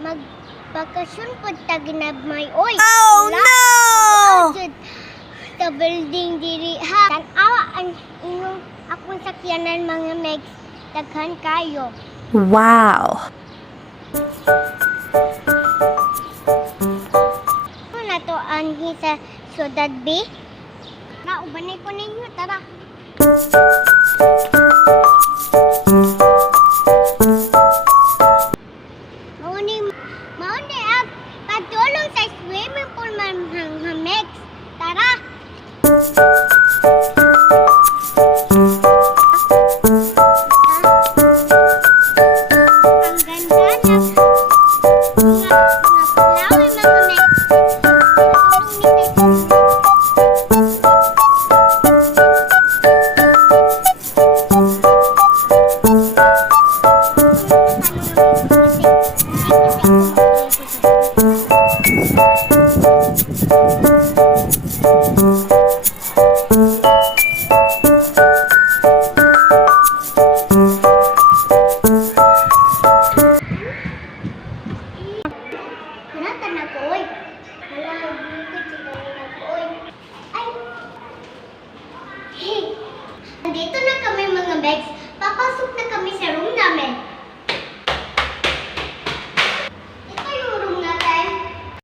Magbakasyon po taginabmay. Oy! Oh no! Sa building diri ha. Tanawa ang inyong akong sakyanan mga Megs. Daghan kayo. Wow! Ano na to anhi sa Ciudad B? Naubanay ko ninyo. Tara. Mauni ang pagtulong sa swimming pool man Megs. Tara.